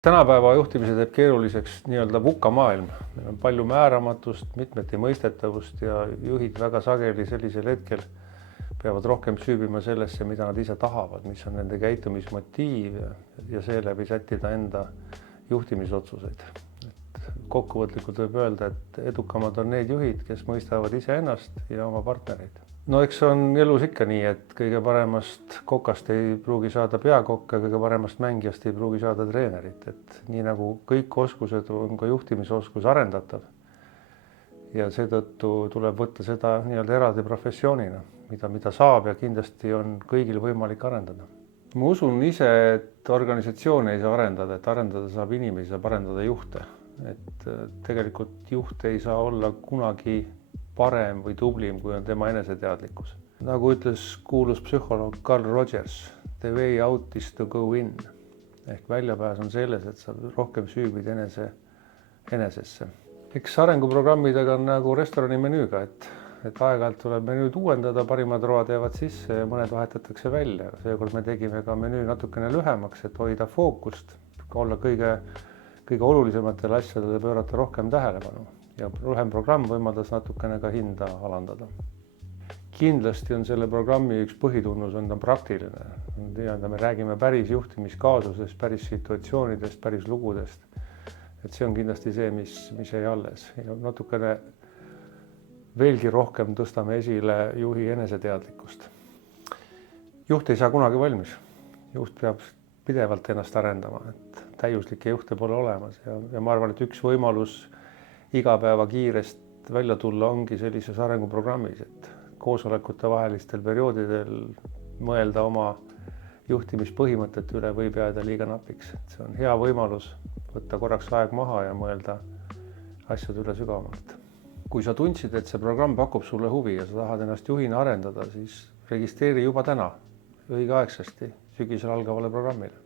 Tänapäeva juhtimise teeb keeruliseks nii-öelda vukamaailm. Meil on palju määramatust, mitmeti mõistetavust ja juhid väga sageli sellisel hetkel peavad rohkem süübima sellesse, mida nad ise tahavad, mis on nende käitumismotiiv ja seeläbi sättida enda juhtimisotsuseid. Kokkuvõtlikult võib öelda, et edukamad on need juhid, kes mõistavad iseennast ja oma partnereid. No eks on elus ikka nii, et kõige paremast kokast ei pruugi saada peakokk ja kõige paremast mängijast ei pruugi saada treenerit. Et nii nagu kõik oskused on ka juhtimisoskus arendatav ja seetõttu tuleb võtta seda nii-öelda eraldi professioonina, mida saab ja kindlasti on kõigil võimalik arendada. Ma usun ise, et organisatsioone ei saa arendada, et arendada saab inimesi, saab arendada juhte. Et tegelikult juht ei saa olla kunagi parem või tublim, kui on tema eneseteadlikkus. Nagu ütles kuulus psühholoog Carl Rogers, the way out is to go in. Ehk väljapääs on selles, et sa rohkem süübid enesesse. Eks arenguprogrammidega on nagu restorani menüüga, et aeg-ajalt tuleb menüüd uuendada, parimad road jäävad sisse ja mõned vahetatakse välja. Seekord me tegime ka menüü natukene lühemaks, et hoida fookust, olla kõige olulisematele asjadele pöörata rohkem tähelepanu. Ja lühem programm võimaldas natukene ka hinda alandada. Kindlasti on selle programmi üks põhitunnus, on ta praktiline. Me räägime päris juhtimiskaasusest, päris situatsioonidest, päris lugudest. Et see on kindlasti see, mis jäi alles. Ja natukene veelgi rohkem tõstame esile juhi eneseteadlikkust. Juht ei saa kunagi valmis. Juht peab pidevalt ennast arendama. Et täiuslikke juhte pole olemas ja ma arvan, et üks võimalus igapäeva kiirest välja tulla ongi sellises arenguprogrammis, et koosolekute vahelistel perioodidel mõelda oma juhtimispõhimõtete üle võib jääda liiga napiks. See on hea võimalus võtta korraks aeg maha ja mõelda asjade üle sügavamalt. Kui sa tundsid, et see programm pakub sulle huvi ja sa tahad ennast juhina arendada, siis registreeri juba täna õigeaegsasti sügisel algavale programmile.